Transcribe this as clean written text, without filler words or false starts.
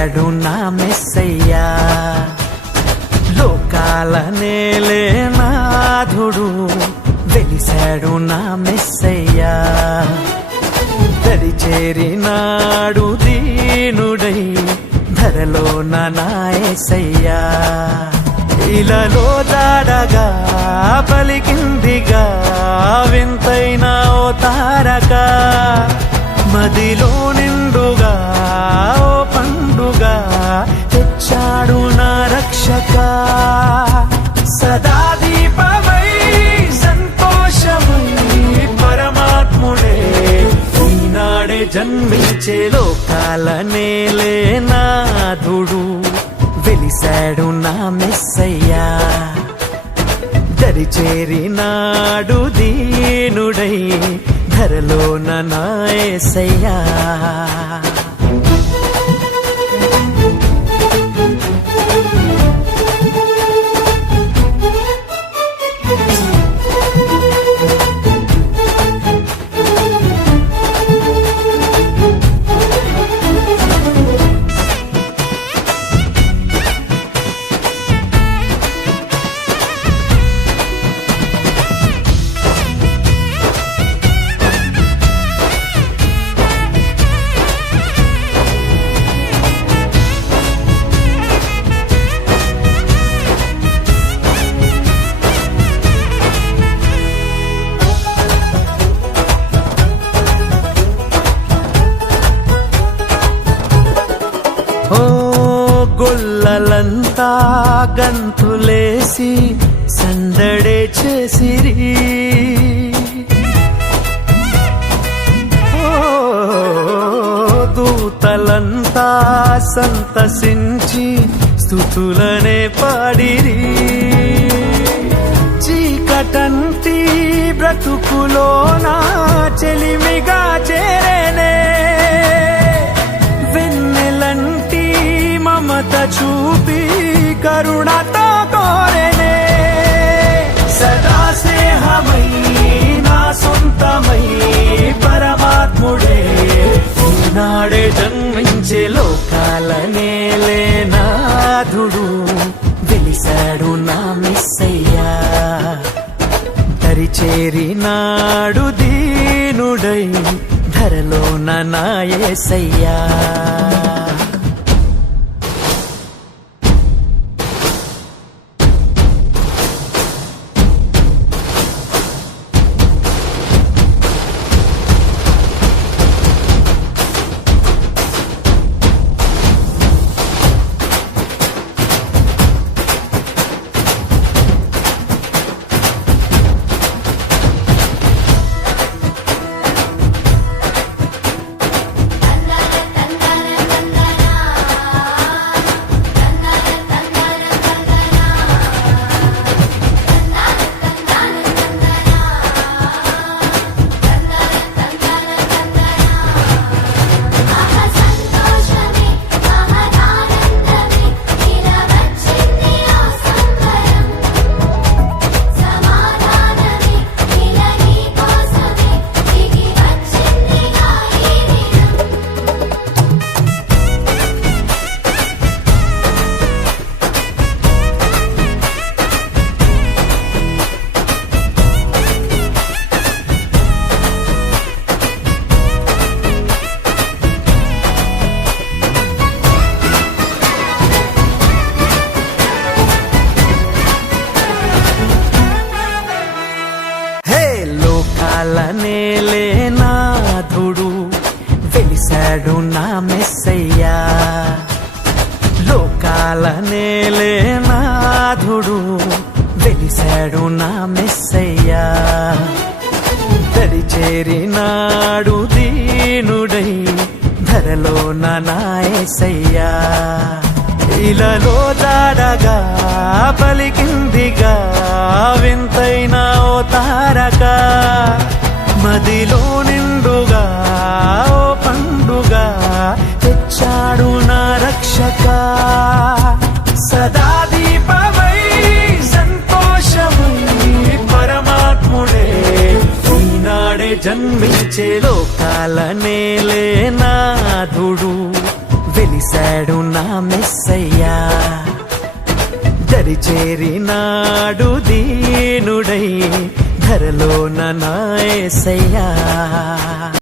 వెలిశాడు నా మెస్సయ్యా. లోకాల నేలే నాథుడు వెలిశాడు నా మెస్సయ్యా. దరి చేరినాడు దీనుడై ధరలోన నా యేసయ్యా. ఇలలో దాడగా పలికిందిగా వింతైన ఓ తారక, మదిలో నిండుగా ఓ పండుగా తెచ్చాడు నా రక్షక. సదా దీపమై సంతోషమై పరమాత్ముడే ఈనాడే జన్మించే లోకాల నేలే నాథుడు వెలిశాడు నా మెస్సయ్యా. దరి చేరినాడు దీనుడై ధరలోన నా యేసయ్యా. గొల్లలంతా గంతులేసి సందడే చేసిరి. దూతలంతా సంతసించి స్తుతులనే పాడిరి. చీకటంటి బ్రతుకులోన చెలిమిగా చేరేనే వెన్నెలంటి మమత చూపి కరుణతో కోరెనే. సదా స్నేహమై నా సొంతమై పరమాత్ముడే ఈనాడే జన్మించే లోకాల నేలే నాథుడు వెలిశాడు నా మెస్సయ్యా. దరి చేరినాడు దీనుడై ధరలోన నా యేసయ్యా. నేలే నాథుడు వెలిశాడు నా మెస్సయ్యా. లోకాల నేలే నాథుడు వెలిశాడు నా మెస్సయ్యా. దరి చేరినాడు దీనుడై ధరలోన నా యేసయ్యా. ఇలలో దాడగా పలికిందిగా వింతైన ఓ తారక, మదిలో నిండుగా ఓ పండుగా తెచ్చాడు నా రక్షక. సదా దీపమై సంతోషమై పరమాత్ముడే ఈనాడే జన్మించే లోకాల నేలే నాథుడు వెలి వెలిశాడు నా మెస్సయ్యా దరి చేరినాడు దీనుడై ధరలోన నా యేసయ్యా